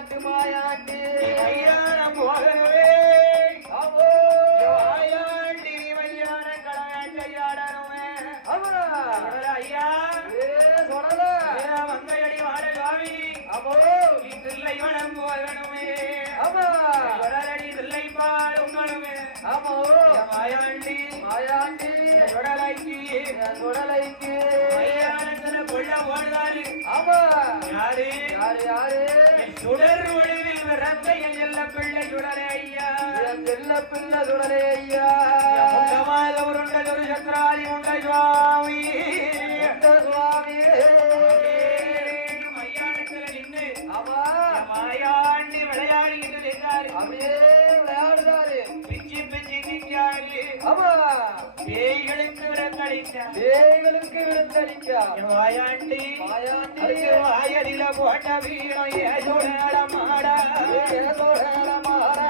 மாயாண்டு மாயாண்டு ஐயான போகவே மாயாண்டி மையான களையாடனுமே ஐயா சொடல மங்கையடி வாட சுவாமி அமோ நீ தில்லை வனம் போகணுமே ஆமா சொடலடி தில்லை பால் உங்கணுமே ஆமோ மாயாண்டி மாயாண்டி சொடலைக்கு சொடலைக்கு மையானத்துல கொள்ள ஓடுதாரு ஆமா யாரு யாரு யாரு சுடர் ஒளிவில் ரத்த என் செல்ல பிள்ளை சுடரே ஐயா என் செல்ல பிள்ளை சுடரே ஐயா உண்டமாத உருண்டதொரு சக்கராதி உண்ட சுவாமி சுவாமி மையானத்துல நின்று ஆமா மாயாண்டி விளையாடிக்கிட்டு நின்றாரு அப்படியே விளையாடுறாரு பிச்சு பிச்சு நின்றாரு ஆமா பேய்களுக்கு விரத்தளித்தார் பேய்களுக்கு விருந்தளிக்கா மாயாண்டி மாயாண்டி வாயடில போட்ட வீரம் ஏதோ மாடா ஏதோ மாறா